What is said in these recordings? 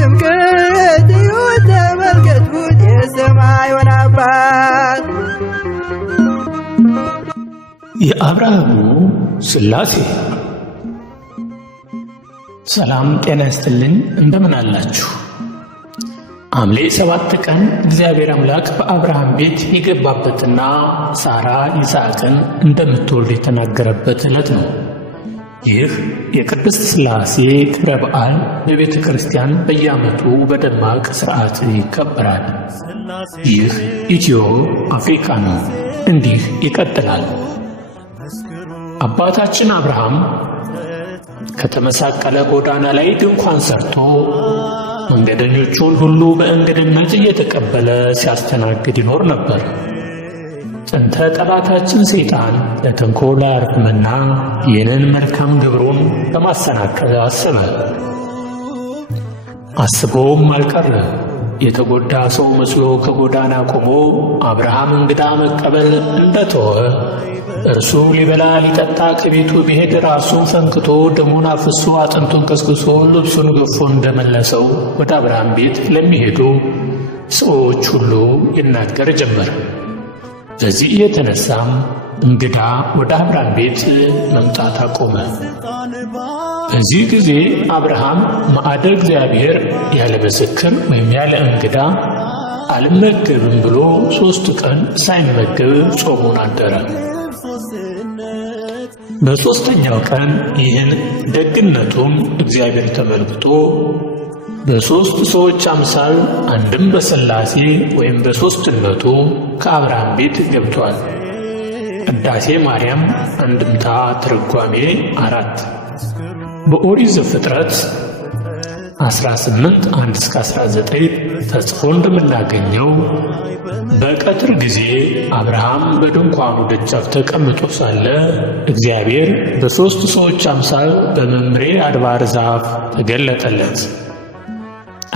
በድምቀት እዩት ተመልከቱት የሰማዩን አባት። የአብርሃሙ ሥላሴ። ሰላም ጤና ይስጥልኝ፣ እንደምን አላችሁ? ሐምሌ 7 ቀን እግዚአብሔር አምላክ በአብርሃም ቤት የገባበትና ሳራ ይስሐቅን እንደምትወልድ የተናገረበት ዕለት ነው። ይህ የቅድስት ሥላሴ ክብረ በዓል በቤተ ክርስቲያን በየዓመቱ በደማቅ ሥርዓት ይከበራል። ይህ ኢትዮ አፍሪካ ነው። እንዲህ ይቀጥላል። አባታችን አብርሃም ከተመሳቀለ ጎዳና ላይ ድንኳን ሰርቶ መንገደኞቹን ሁሉ በእንግድነት እየተቀበለ ሲያስተናግድ ይኖር ነበር። ጥንተ ጠላታችን ሰይጣን ለተንኮል አያርፍምና ይህንን መልካም ግብሩን ለማሰናከል አስቦም አልቀረ። የተጎዳ ሰው መስሎ ከጎዳና ቆሞ አብርሃም እንግዳ መቀበል እንደተወ እርሱ ሊበላ ሊጠጣ ከቤቱ ቢሄድ ራሱን ፈንክቶ ደሙን አፍሶ አጥንቱን ቀስቅሶ ልብሱን ገፎ እንደመለሰው ወደ አብርሃም ቤት ለሚሄዱ ሰዎች ሁሉ ይናገር ጀመር። በዚህ የተነሳም እንግዳ ወደ አብርሃም ቤት መምጣት አቆመ። በዚህ ጊዜ አብርሃም ማዕደ እግዚአብሔር ያለ ምስክር ወይም ያለ እንግዳ አልመገብም ብሎ 3 ቀን ሳይመገብ ጾሙን አደረ። በሦስተኛው ቀን ይህን ደግነቱን እግዚአብሔር ተመልክቶ በሦስት ሰዎች አምሳል አንድም በሥላሴ ወይም በሦስትነቱ ከአብርሃም ቤት ገብቷል። ቅዳሴ ማርያም አንድምታ ትርጓሜ 4 በኦሪት ዘፍጥረት 18:1-19 ተጽፎ እንደምናገኘው በቀትር ጊዜ አብርሃም በድንኳኑ ደጃፍ ተቀምጦ ሳለ እግዚአብሔር በሦስት ሰዎች አምሳል በመምሬ አድባር ዛፍ ተገለጠለት።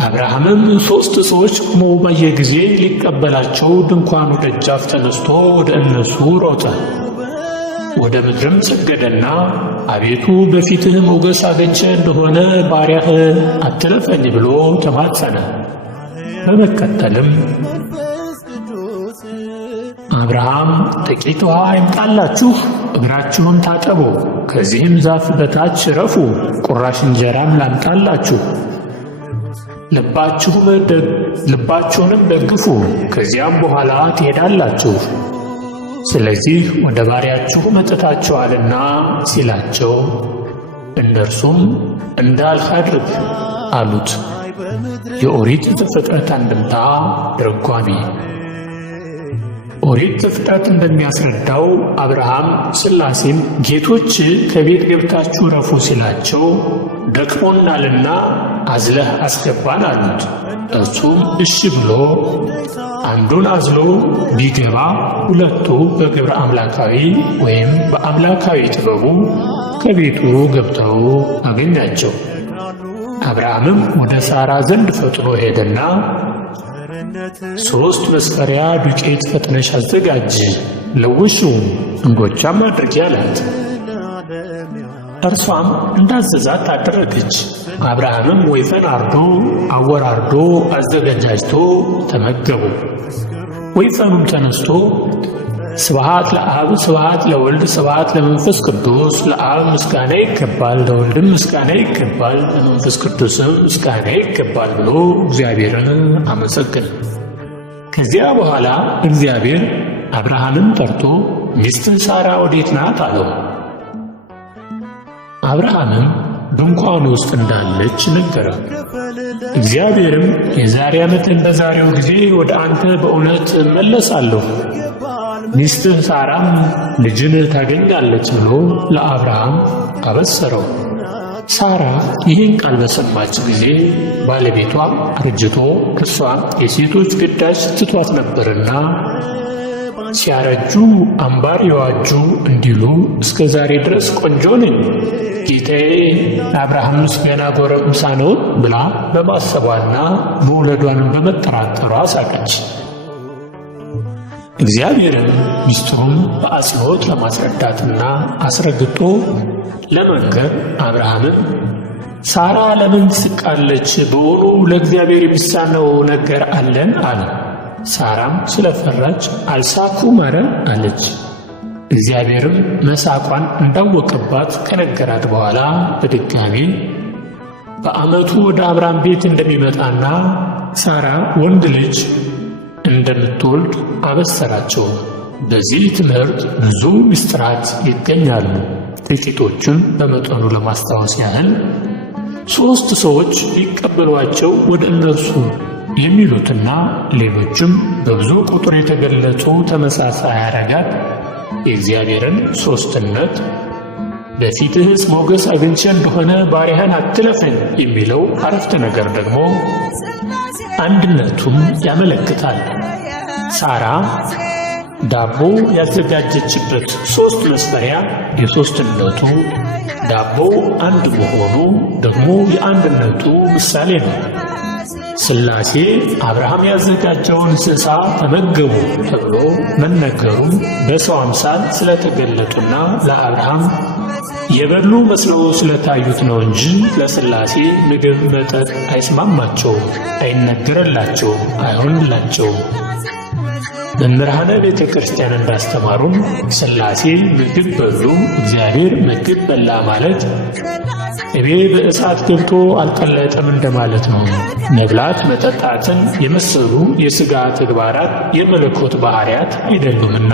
አብርሃምም 3 ሰዎች ቆመው ባየ ጊዜ ሊቀበላቸው ድንኳኑ ደጃፍ ተነስቶ ወደ እነሱ ሮጠ። ወደ ምድርም ሰገደና አቤቱ በፊትህ ሞገስ አግኝቼ እንደሆነ ባሪያህ አትለፈኝ ብሎ ተማጸነ። በመቀጠልም አብርሃም ጥቂት ውሃ ይምጣላችሁ፣ እግራችሁን ታጠቡ፣ ከዚህም ዛፍ በታች ረፉ፣ ቁራሽ እንጀራም ላምጣላችሁ፣ ልባችሁንም ደግፉ፣ ከዚያም በኋላ ትሄዳላችሁ፣ ስለዚህ ወደ ባሪያችሁ መጥታችኋልና ሲላቸው እነርሱም እንዳልህ አድርግ አሉት። የኦሪት ዘፍጥረት አንድምታ ትርጓሜ። ኦሪት ዘፍጥረት እንደሚያስረዳው አብርሃም ሥላሴን ጌቶች ከቤት ገብታችሁ ረፉ ሲላቸው ደክሞናልና አዝለህ አስገባን አሉት። እርሱም እሺ ብሎ አንዱን አዝሎ ቢገባ 2ቱ በግብረ አምላካዊ ወይም በአምላካዊ ጥበቡ ከቤቱ ገብተው አገኛቸው። አብርሃምም ወደ ሳራ ዘንድ ፈጥኖ ሄደና 3 መስፈሪያ ዱቄት ፈጥነሽ አዘጋጅ፣ ለውሺው፣ እንጎቻም አድርጊ አላት። እርሷም እንዳዘዛት አደረገች። አብርሃምም ወይፈን አርዶ አወራርዶ አዘጋጅቶ ተመገቡ። ወይፈኑም ተነስቶ ስብሐት ለአብ ስብሐት ለወልድ ስብሐት ለመንፈስ ቅዱስ፣ ለአብ ምስጋና ይገባል፣ ለወልድም ምስጋና ይገባል፣ ለመንፈስ ቅዱስም ምስጋና ይገባል ብሎ እግዚአብሔርን አመሰገነ። ከዚያ በኋላ እግዚአብሔር አብርሃምን ጠርቶ ሚስትህ ሳራ ወዴት ናት አለው። አብርሃምም ድንኳኑ ውስጥ እንዳለች ነገረው። እግዚአብሔርም የዛሬ ዓመት እንደ ዛሬው ጊዜ ወደ አንተ በእውነት እመለሳለሁ፣ ሚስትህ ሳራም ልጅን ታገኛለች ብሎ ለአብርሃም አበሰረው። ሳራ ይህን ቃል በሰማች ጊዜ ባለቤቷ አርጅቶ እርሷ የሴቶች ግዳጅ ትቷት ነበርና ሲያረጁ አምባር የዋጁ እንዲሉ እስከ ዛሬ ድረስ ቆንጆ ነኝ፣ ጌታዬ አብርሃምስ ገና ጎረምሳ ነው ብላ በማሰቧና መውለዷንም በመጠራጠሯ ሳቀች። እግዚአብሔርም ሚስጥሩን በአጽንዖት ለማስረዳትና አስረግጦ ለመንገር አብርሃምን ሳራ ለምን ትስቃለች? በውኑ ለእግዚአብሔር የሚሳነው ነገር አለን? አለ። ሳራም ስለፈራች አልሳኩም ኧረ አለች። እግዚአብሔርም መሳቋን እንዳወቀባት ከነገራት በኋላ በድጋሚ በዓመቱ ወደ አብርሃም ቤት እንደሚመጣና ሳራ ወንድ ልጅ እንደምትወልድ አበሰራቸው። በዚህ ትምህርት ብዙ ምስጢራት ይገኛሉ። ጥቂቶቹን በመጠኑ ለማስታወስ ያህል 3 ሰዎች ሊቀበሏቸው ወደ እነርሱ የሚሉትና ሌሎችም በብዙ ቁጥር የተገለጹ ተመሳሳይ ሐረጋት የእግዚአብሔርን ሦስትነት፣ በፊትህስ ሞገስ አግኝቼ እንደሆነ ባሪያህን አትለፈኝ የሚለው ዓረፍተ ነገር ደግሞ አንድነቱን ያመለክታል። ሳራ ዳቦ ያዘጋጀችበት 3 መስፈሪያ የሦስትነቱ፣ ዳቦ አንድ መሆኑ ደግሞ የአንድነቱ ምሳሌ ነው። ሥላሴ አብርሃም ያዘጋጀውን እንስሳ ተመገቡ ተብሎ መነገሩም በሰው አምሳል ስለተገለጡና ለአብርሃም የበሉ መስለው ስለታዩት ነው እንጂ ለሥላሴ ምግብ መጠጥ አይስማማቸውም፣ አይነገርላቸውም፣ አይሆንላቸውም። መምህራነ ቤተ ክርስቲያን እንዳስተማሩን ሥላሴ ምግብ በሉ፣ እግዚአብሔር ምግብ በላ ማለት እቤ በእሳት ገብቶ አልቀለጠም እንደማለት ነው። መብላት መጠጣትን የመሰሉ የሥጋ ተግባራት የመለኮት ባሕርያት አይደሉምና።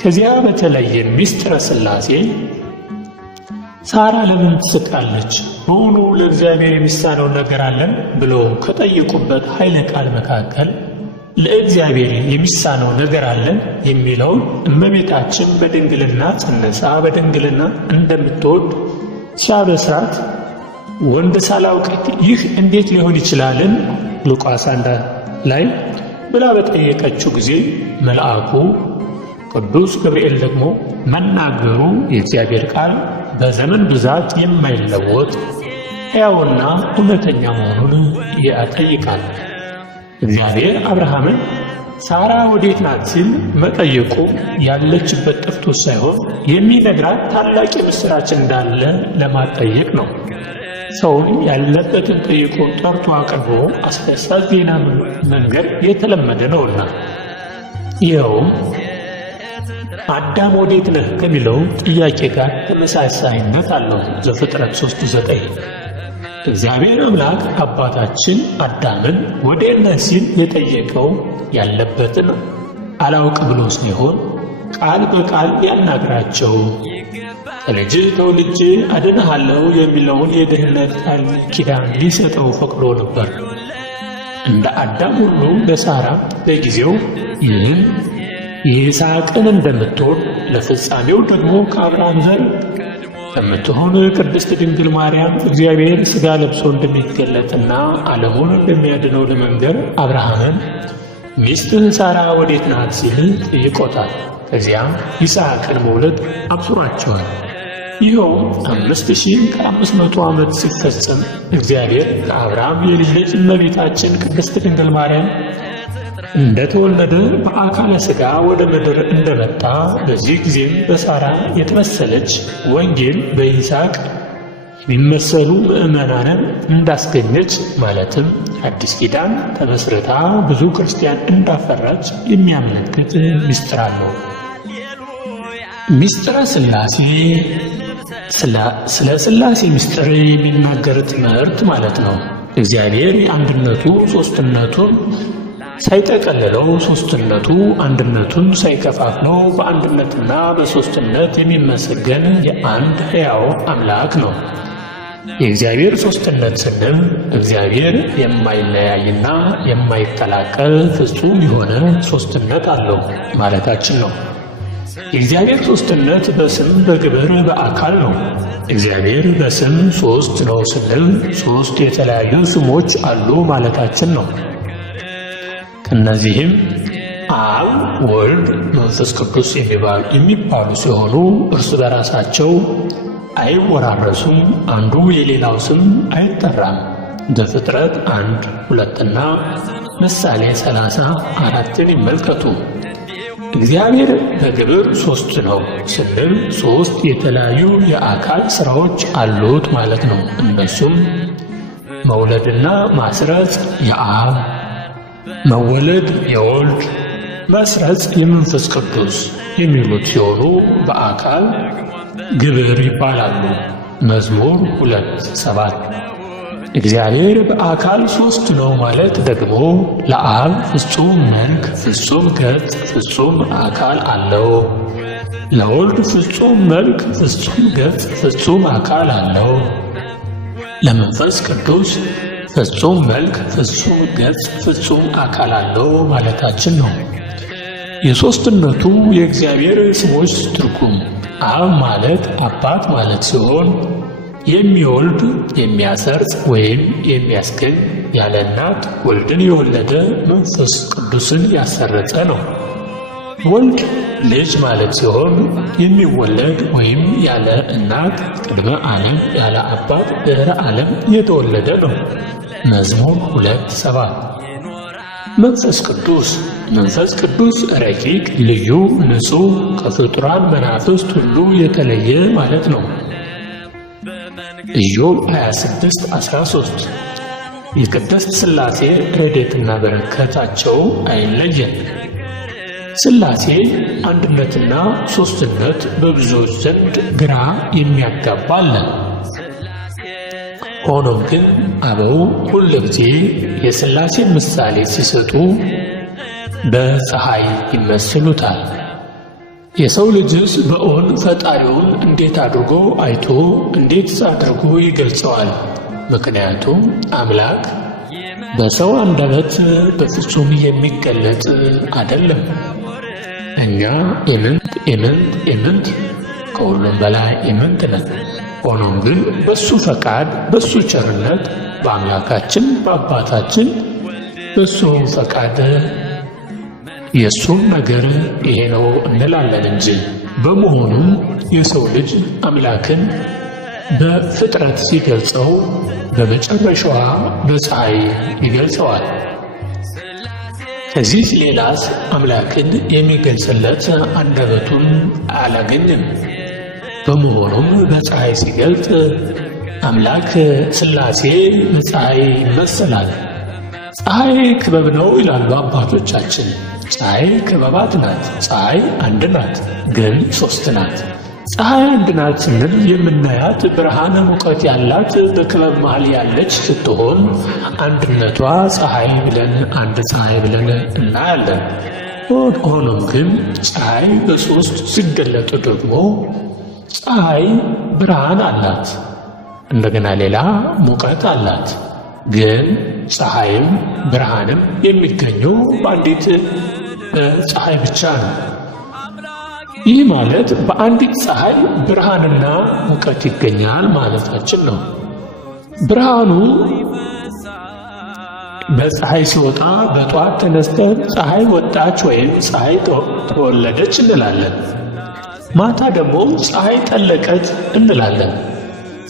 ከዚያ በተለየ ምስጢረ ሥላሴ ሳራ ለምን ትስቃለች? በውኑ ለእግዚአብሔር የሚሳነው ነገር አለን? ብለው ከጠየቁበት ኃይለ ቃል መካከል ለእግዚአብሔር የሚሳነው ነገር አለን የሚለውን እመቤታችን በድንግልና ጸንሳ በድንግልና እንደምትወልድ ሲያበስራት ወንድ ሳላውቅ ይህ እንዴት ሊሆን ይችላልን? ሉቃስ 1 ላይ ብላ በጠየቀችው ጊዜ መልአኩ ቅዱስ ገብርኤል ደግሞ መናገሩ የእግዚአብሔር ቃል በዘመን ብዛት የማይለወጥ ሕያውና እውነተኛ መሆኑን ያጠይቃል። እግዚአብሔር አብርሃምን ሳራ ወዴት ናት ሲል መጠየቁ ያለችበት ጠፍቶ ሳይሆን የሚነግራት ታላቅ ምስራች እንዳለ ለማጠየቅ ነው። ሰውን ያለበትን ጠይቆ ጠርቶ አቅርቦ አስደሳች ዜና መንገር የተለመደ ነውና፣ ይኸውም አዳም ወዴት ነህ ከሚለው ጥያቄ ጋር ተመሳሳይነት አለው። ዘፍጥረት 3:9 እግዚአብሔር አምላክ አባታችን አዳምን ወዴት ነህ ሲል የጠየቀው ያለበትን አላውቅ ብሎ ሳይሆን ቃል በቃል ያናግራቸው ከልጅህ ተወልጄ አድንሃለሁ የሚለውን የድኅነት ቃል ኪዳን ሊሰጠው ፈቅዶ ነበር። እንደ አዳም ሁሉ ለሳራ በጊዜው ይህን ይስሐቅን እንደምትወልድ ለፍጻሜው ደግሞ ከአብርሃም ዘር ከምትሆን ቅድስት ድንግል ማርያም እግዚአብሔር ሥጋ ለብሶ እንደሚገለጥና ዓለሙን እንደሚያድነው ለመንገር አብርሃምን ሚስትህ ሳራ ወዴት ናት ሲል ጠይቆታል። ከዚያም ይስሐቅን መውለድ አብስሯቸዋል። ይኸው 5500 ዓመት ሲፈጸም እግዚአብሔር ለአብርሃም የልጅ ልጅ እመቤታችን ቅድስት ድንግል ማርያም እንደተወለደ በአካለ ሥጋ ወደ ምድር እንደመጣ በዚህ ጊዜም በሳራ የተመሰለች ወንጌል በይስሐቅ የሚመሰሉ ምዕመናንን እንዳስገኘች ማለትም አዲስ ኪዳን ተመስርታ ብዙ ክርስቲያን እንዳፈራች የሚያመለክት ምስጢር አለው። ምስጢረ ሥላሴ ስለ ሥላሴ ምስጢር የሚናገር ትምህርት ማለት ነው። እግዚአብሔር የአንድነቱ ሦስትነቱን ሳይጠቀልለው ሦስትነቱ አንድነቱን ሳይከፋፍለው በአንድነትና በሦስትነት የሚመሰገን የአንድ ሕያው አምላክ ነው። የእግዚአብሔር ሦስትነት ስንል እግዚአብሔር የማይለያይና የማይቀላቀል ፍጹም የሆነ ሦስትነት አለው ማለታችን ነው። የእግዚአብሔር ሦስትነት በስም በግብር በአካል ነው። እግዚአብሔር በስም ሦስት ነው ስንል ሦስት የተለያዩ ስሞች አሉ ማለታችን ነው። ከእነዚህም አብ፣ ወልድ፣ መንፈስ ቅዱስ የሚባሉ ሲሆኑ እርስ በራሳቸው አይወራረሱም። አንዱ የሌላው ስም አይጠራም። ዘፍጥረት 1፣ 2ና ምሳሌ 34ን ይመልከቱ። እግዚአብሔር በግብር ሦስት ነው ስንል ሦስት የተለያዩ የአካል ሥራዎች አሉት ማለት ነው። እነሱም መውለድና ማስረጽ የአብ፣ መወለድ የወልድ፣ መስረጽ የመንፈስ ቅዱስ የሚሉት ሲሆኑ በአካል ግብር ይባላሉ። መዝሙር 2:7 እግዚአብሔር በአካል ሦስት ነው ማለት ደግሞ ለአብ ፍጹም መልክ፣ ፍጹም ገጽ፣ ፍጹም አካል አለው። ለወልድ ፍጹም መልክ፣ ፍጹም ገጽ፣ ፍጹም አካል አለው። ለመንፈስ ቅዱስ ፍጹም መልክ፣ ፍጹም ገጽ፣ ፍጹም አካል አለው ማለታችን ነው። የሦስትነቱ የእግዚአብሔር ስሞች ትርጉም አብ ማለት አባት ማለት ሲሆን የሚወልድ የሚያሰርጽ ወይም የሚያስገኝ ያለ እናት ወልድን የወለደ መንፈስ ቅዱስን ያሰረጸ ነው። ወልድ ልጅ ማለት ሲሆን የሚወለድ ወይም ያለ እናት ቅድመ ዓለም ያለ አባት ድኅረ ዓለም የተወለደ ነው። መዝሙር 2:7 መንፈስ ቅዱስ ረቂቅ፣ ልዩ፣ ንጹሕ ከፍጡራን መናፍስት ሁሉ የተለየ ማለት ነው። ኢዮብ 26:13 የቅድስት ሥላሴ ረድኤትና በረከታቸው አይለየን። ሥላሴ አንድነትና ሦስትነት በብዙዎች ዘንድ ግራ የሚያጋባ አለ። ሆኖም ግን አበው ሁልጊዜ የሥላሴ ምሳሌ ሲሰጡ በፀሐይ ይመስሉታል። የሰው ልጅስ በእውን ፈጣሪውን እንዴት አድርጎ አይቶ እንዴት አድርጎ ይገልጸዋል? ምክንያቱም አምላክ በሰው አንደበት በፍጹም የሚገለጥ አይደለም። እኛ ኢምንት ከሁሉም በላይ ኢምንት ነን። ሆኖም ግን በሱ ፈቃድ በሱ ቸርነት በአምላካችን በአባታችን በሱ ፈቃድ የእሱም ነገር ይሄ ነው እንላለን እንጂ። በመሆኑም የሰው ልጅ አምላክን በፍጥረት ሲገልጸው በመጨረሻዋ በፀሐይ ይገልጸዋል። ከዚህ ሌላስ አምላክን የሚገልጽለት አንደበቱን አላገኘም። በመሆኑም በፀሐይ ሲገልጥ አምላክ ሥላሴ በፀሐይ ይመሰላል። ፀሐይ ክበብ ነው ይላሉ አባቶቻችን። ፀሐይ ክበባት ናት። ፀሐይ አንድ ናት፣ ግን ሦስት ናት። ፀሐይ አንድ ናት ስንል የምናያት ብርሃነ ሙቀት ያላት በክበብ መሃል ያለች ስትሆን አንድነቷ ፀሐይ ብለን አንድ ፀሐይ ብለን እናያለን። ሆኖም ግን ፀሐይ በሦስት ሲገለጡ ደግሞ ፀሐይ ብርሃን አላት፣ እንደገና ሌላ ሙቀት አላት። ግን ፀሐይም ብርሃንም የሚገኘው በአንዲት ፀሐይ ብቻ ነው። ይህ ማለት በአንዲት ፀሐይ ብርሃንና ሙቀት ይገኛል ማለታችን ነው። ብርሃኑ በፀሐይ ሲወጣ በጠዋት ተነስተን ፀሐይ ወጣች ወይም ፀሐይ ተወለደች እንላለን። ማታ ደግሞ ፀሐይ ጠለቀች እንላለን።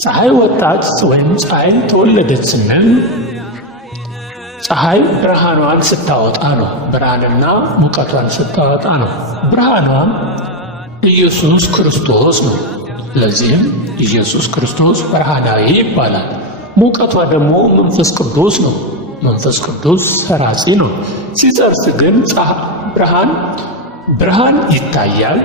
ፀሐይ ወጣች ወይም ፀሐይ ተወለደች ስንል ፀሐይ ብርሃኗን ስታወጣ ነው። ብርሃንና ሙቀቷን ስታወጣ ነው። ብርሃኗ ኢየሱስ ክርስቶስ ነው። ለዚህም ኢየሱስ ክርስቶስ ብርሃናዊ ይባላል። ሙቀቷ ደግሞ መንፈስ ቅዱስ ነው። መንፈስ ቅዱስ ሰራጺ ነው። ሲጸርስ ግን ብርሃን ይታያል፣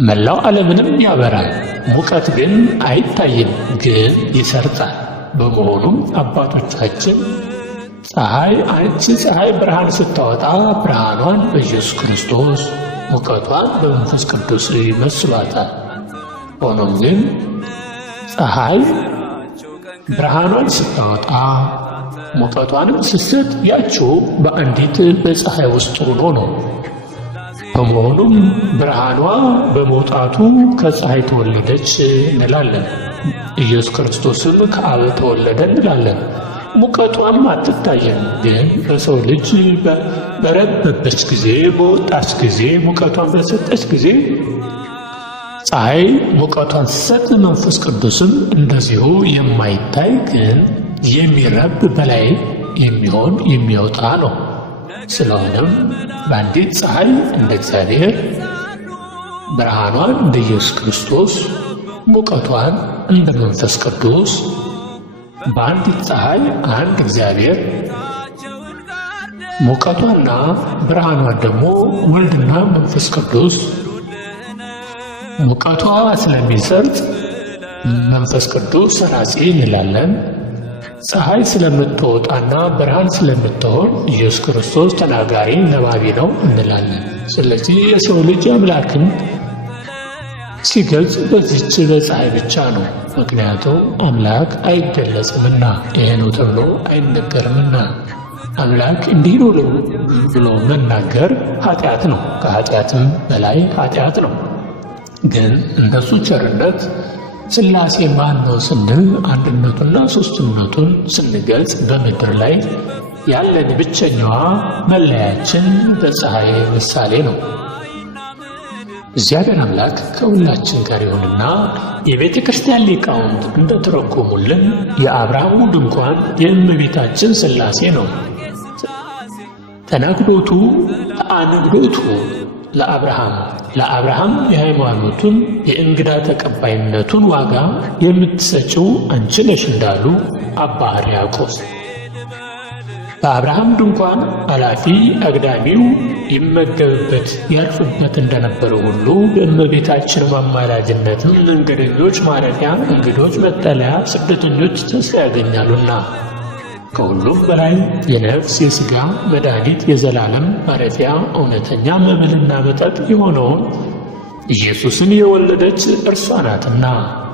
መላው ዓለምንም ያበራል። ሙቀት ግን አይታይም፣ ግን ይሰርጻል። በመሆኑም አባቶቻችን ፀሐይ ብርሃን ስታወጣ ብርሃኗን በኢየሱስ ክርስቶስ ሙቀቷን በመንፈስ ቅዱስ ይመስሏታል። ሆኖም ግን ፀሐይ ብርሃኗን ስታወጣ ሙቀቷንም ስትሰጥ ያችው በአንዲት በፀሐይ ውስጥ ሆኖ ነው። በመሆኑም ብርሃኗ በመውጣቱ ከፀሐይ ተወለደች እንላለን። ኢየሱስ ክርስቶስም ከአብ ተወለደ እንላለን። ሙቀቷም አትታየም፣ ግን በሰው ልጅ በረበበች ጊዜ በወጣች ጊዜ ሙቀቷን በሰጠች ጊዜ ፀሐይ ሙቀቷን ስትሰጥ መንፈስ ቅዱስም እንደዚሁ የማይታይ ግን የሚረብ በላይ የሚሆን የሚወጣ ነው። ስለሆነም በአንዲት ፀሐይ እንደ እግዚአብሔር ብርሃኗን እንደ ኢየሱስ ክርስቶስ ሙቀቷን እንደ መንፈስ ቅዱስ በአንዲት ፀሐይ አንድ እግዚአብሔር ሙቀቷና ብርሃኗን ደግሞ ወልድና መንፈስ ቅዱስ ሙቀቷ ስለሚሰርጥ መንፈስ ቅዱስ ሰራጺ እንላለን። ፀሐይ ስለምትወጣና ብርሃን ስለምትሆን ኢየሱስ ክርስቶስ ተናጋሪ ነባቢ ነው እንላለን። ስለዚህ የሰው ልጅ አምላክን ሲገልጽ በዚች በፀሐይ ብቻ ነው። ምክንያቱም አምላክ አይገለጽምና፣ ይሄ ነው ተብሎ አይነገርምና። አምላክ እንዲህ ነው ብሎ መናገር ኃጢአት ነው፣ ከኃጢአትም በላይ ኃጢአት ነው። ግን እንደሱ ቸርነት ሥላሴ ማን ነው ስንል አንድነቱና ሦስትነቱን ስንገልጽ በምድር ላይ ያለን ብቸኛዋ መለያችን በፀሐይ ምሳሌ ነው። እግዚአብሔር አምላክ ከሁላችን ጋር ይሁንና የቤተ ክርስቲያን ሊቃውንት እንደተረጎሙልን የአብርሃሙ ድንኳን የእመቤታችን ሥላሴ ነው። ተናግዶቱ ተአንግዶቱ ለአብርሃም የሃይማኖቱን የእንግዳ ተቀባይነቱን ዋጋ የምትሰጪው አንቺ ነሽ እንዳሉ አባ ሕርያቆስ። በአብርሃም ድንኳን አላፊ አግዳሚው ይመገብበት ያርፍበት እንደነበረ ሁሉ በእመቤታችን አማላጅነትም መንገደኞች ማረፊያ፣ እንግዶች መጠለያ፣ ስደተኞች ተስፋ ያገኛሉና ከሁሉም በላይ የነፍስ የሥጋ መድኃኒት የዘላለም ማረፊያ እውነተኛ መብልና መጠጥ የሆነውን ኢየሱስን የወለደች እርሷ ናትና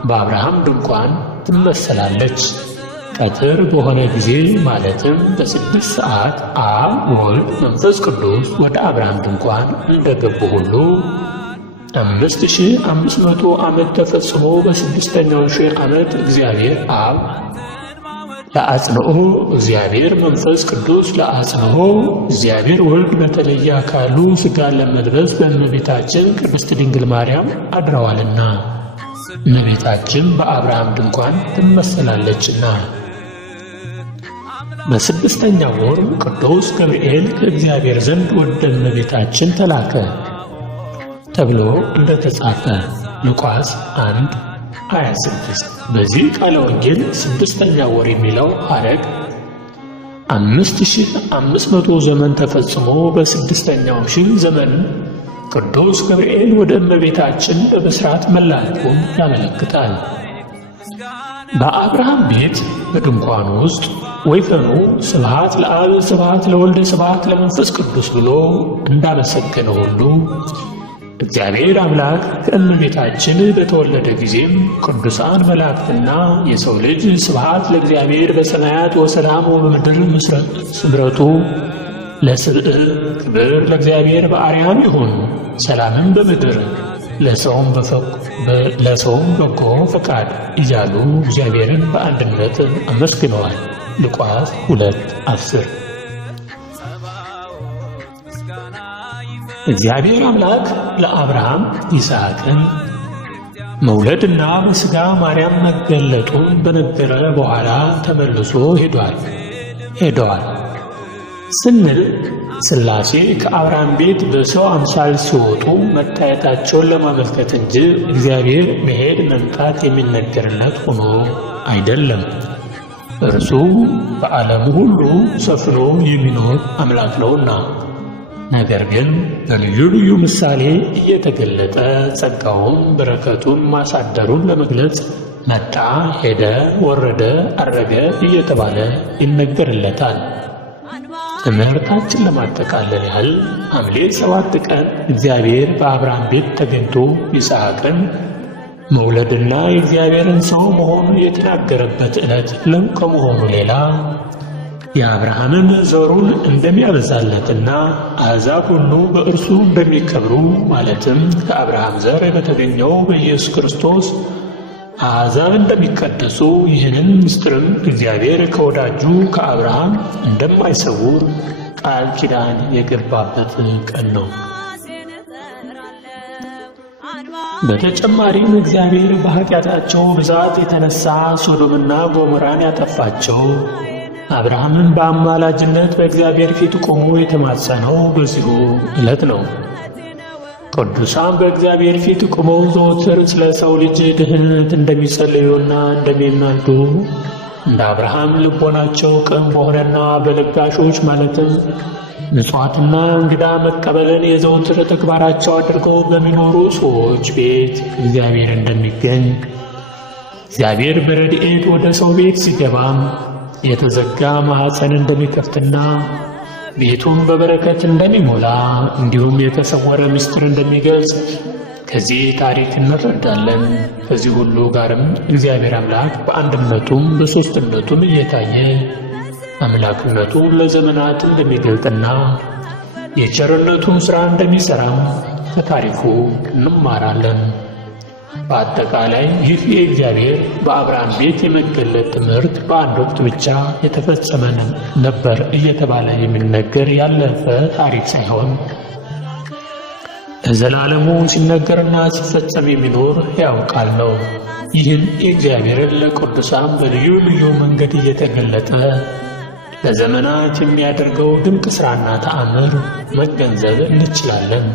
በአብርሃም ድንኳን ትመሰላለች። ቀትር በሆነ ጊዜ ማለትም በ6 ሰዓት አብ ወልድ መንፈስ ቅዱስ ወደ አብርሃም ድንኳን እንደገቡ ሁሉ 5500 ዓመት ተፈጽሞ በ6ኛው ሺህ ዓመት እግዚአብሔር አብ ለአጽንኦ እግዚአብሔር መንፈስ ቅዱስ ለአጽንኦ እግዚአብሔር ወልድ በተለየ አካሉ ሥጋን ለመልበስ በእመቤታችን ቅድስት ድንግል ማርያም አድረዋልና እመቤታችን በአብርሃም ድንኳን ትመሰላለችና። በ6ኛው ወር ቅዱስ ገብርኤል ከእግዚአብሔር ዘንድ ወደ እመቤታችን ተላከ ተብሎ እንደተጻፈ ሉቃስ 1:26። በዚህ ቃለ ወንጌል 6ኛው ወር የሚለው ሐረግ 5500 ዘመን ተፈጽሞ በ6ኛው ሺህ ዘመን ቅዱስ ገብርኤል ወደ እመቤታችን በብስራት መላኩን ያመለክታል። በአብርሃም ቤት በድንኳኑ ውስጥ ወይፈኑ ስብሐት ለአብ ስብሐት ለወልድ ስብሐት ለመንፈስ ቅዱስ ብሎ እንዳመሰገነ ሁሉ እግዚአብሔር አምላክ ከእመቤታችን በተወለደ ጊዜም ቅዱሳን መላእክትና የሰው ልጅ ስብሐት ለእግዚአብሔር በሰማያት ወሰላም በምድር ስምረቱ ለስብእ ክብር ለእግዚአብሔር በአርያም ይሁን፣ ሰላምን በምድር ለሰውም በጎ ፈቃድ እያሉ እግዚአብሔርን በአንድነት አመስግነዋል። ሉቃስ 2:10 እግዚአብሔር አምላክ ለአብርሃም ይስሐቅን መውለድና በሥጋ ማርያም መገለጡን በነገረ በኋላ ተመልሶ ሄደዋል ስንል ሥላሴ ከአብርሃም ቤት በሰው አምሳል ሲወጡ መታየታቸውን ለማመልከት እንጂ እግዚአብሔር መሄድ መምጣት የሚነገርለት ሆኖ አይደለም። እርሱ በዓለም ሁሉ ሰፍኖ የሚኖር አምላክ ነውና። ነገር ግን በልዩ ልዩ ምሳሌ እየተገለጠ ጸጋውን በረከቱን ማሳደሩን ለመግለጽ መጣ፣ ሄደ፣ ወረደ፣ አረገ እየተባለ ይነገርለታል። ትምህርታችን ለማጠቃለል ያህል ሐምሌ 7 ቀን እግዚአብሔር በአብርሃም ቤት ተገኝቶ ይስሐቅን መውለድና የእግዚአብሔርን ሰው መሆኑን የተናገረበት ዕለት ከመሆኑ ሌላ የአብርሃምን ዘሩን እንደሚያበዛለትና አሕዛብ ሁሉ በእርሱ እንደሚከብሩ ማለትም ከአብርሃም ዘር በተገኘው በኢየሱስ ክርስቶስ አሕዛብ እንደሚቀደሱ ይህንን ምስጢርም እግዚአብሔር ከወዳጁ ከአብርሃም እንደማይሰውር ቃል ኪዳን የገባበት ቀን ነው። በተጨማሪም እግዚአብሔር በኃጢአታቸው ብዛት የተነሳ ሶዶምና ገሞራን ያጠፋቸው አብርሃምን በአማላጅነት በእግዚአብሔር ፊት ቆሞ የተማጸነው በዚሁ ዕለት ነው። ቅዱሳን በእግዚአብሔር ፊት ቆመው ዘወትር ስለ ሰው ልጅ ድህነት እንደሚጸልዩና እንደሚማልዱ እንደ አብርሃም ልቦናቸው ቅን በሆነና በለጋሾች ማለትም ምጽዋትና እንግዳ መቀበልን የዘወትር ተግባራቸው አድርገው በሚኖሩ ሰዎች ቤት እግዚአብሔር እንደሚገኝ እግዚአብሔር በረድኤት ወደ ሰው ቤት ሲገባም የተዘጋ ማኅፀን እንደሚከፍትና ቤቱን በበረከት እንደሚሞላ እንዲሁም የተሰወረ ምስጢር እንደሚገልጽ ከዚህ ታሪክ እንረዳለን። ከዚህ ሁሉ ጋርም እግዚአብሔር አምላክ በአንድነቱም በሦስትነቱም እየታየ አምላክነቱን ለዘመናት እንደሚገልጥና የቸርነቱን ሥራ እንደሚሠራም ከታሪኩ እንማራለን። በአጠቃላይ ይህ የእግዚአብሔር በአብርሃም ቤት የመገለጥ ትምህርት በአንድ ወቅት ብቻ የተፈጸመ ነበር እየተባለ የሚነገር ያለፈ ታሪክ ሳይሆን ለዘላለሙ ሲነገርና ሲፈጸም የሚኖር ሕያው ቃል ነው። ይህን የእግዚአብሔርን ለቅዱሳን በልዩ ልዩ መንገድ እየተገለጠ ለዘመናት የሚያደርገው ድንቅ ሥራና ተአምር መገንዘብ እንችላለን።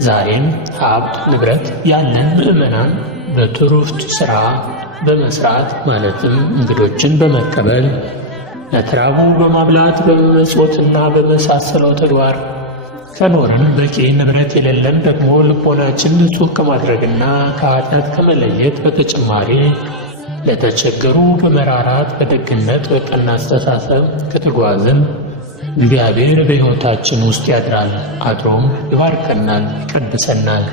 ዛሬም ሀብት ንብረት ያለን ምዕመናን በትሩፍት ሥራ በመሥራት ማለትም እንግዶችን በመቀበል ለተራቡ በማብላት በመመጽወትና በመሳሰለው ተግባር ከኖርን በቂ ንብረት የሌለን ደግሞ ልቦናችን ንጹሕ ከማድረግና ከኃጢአት ከመለየት በተጨማሪ ለተቸገሩ በመራራት በደግነት በቀና አስተሳሰብ ከተጓዝን እግዚአብሔር በሕይወታችን ውስጥ ያድራል፣ አድሮም ይባርከናል፣ ይቀድሰናል።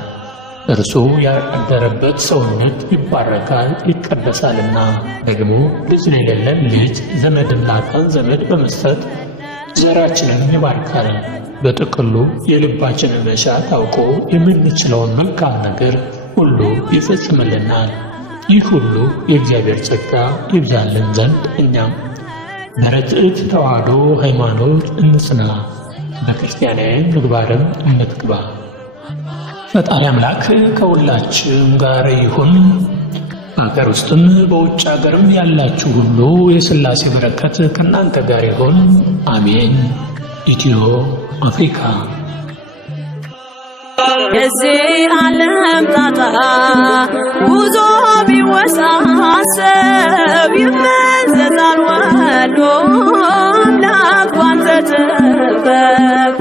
እርሱ ያደረበት ሰውነት ይባረካል ይቀደሳልና። ደግሞ ልጅ የሌለን ልጅ ዘመድም ላጣን ዘመድ በመስጠት ዘራችንን ይባርካል። በጥቅሉ የልባችንን መሻት አውቆ የምንችለውን መልካም ነገር ሁሉ ይፈጽምልናል። ይህ ሁሉ የእግዚአብሔር ጸጋ ይብዛልን ዘንድ እኛም በርትዕት ተዋሕዶ ሃይማኖት እንጽና፣ በክርስቲያናዊ ምግባርም እንትግባ። ፈጣሪ አምላክ ከሁላችን ጋር ይሁን። በአገር ውስጥም በውጭ አገርም ያላችሁ ሁሉ የሥላሴ በረከት ከእናንተ ጋር ይሁን። አሜን። ኢትዮ አፍሪካ የዚህ ዓለም ጣጣ ጉዞ ቢወሳሰብ ይመዘዛል ወዶ አምላክ ባንተ ጥበብ